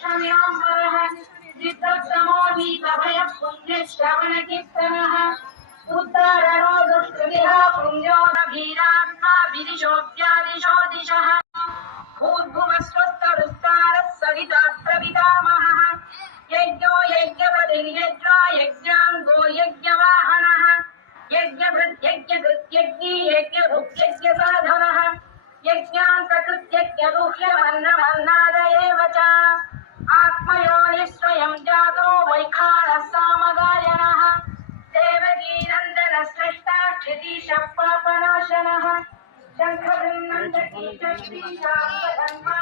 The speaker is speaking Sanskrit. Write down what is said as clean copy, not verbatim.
क्षम्याम्बरः चित्तसमोहीतभयः पुण्यश्रवणकीर्तनः उद्धारणो दुष्कृतिः पुण्यो भीरात्मा विदिशोऽप्यादिशो दिशः भूर्भुवस्वस्तरुस्तारः सविता प्रपितामहः यज्ञो यज्ञपतिर्यज्ञो यज्ञाङ्गो यज्ञवाहनः यज्ञभृत्यज्ञकृत्यज्ञी यज्ञभुक्यज्ञसाधनः यज्ञान्तकृत्यज्ञगुह्यमन्नमन्नादयेव च आत्मयोनिः स्वयं जातो वैखानः सामगायनः देवकीनन्दनः सृष्टा क्षितीशः पापनाशनः शङ्खवृन्नन्दकीशक्तिशान्तधन्वा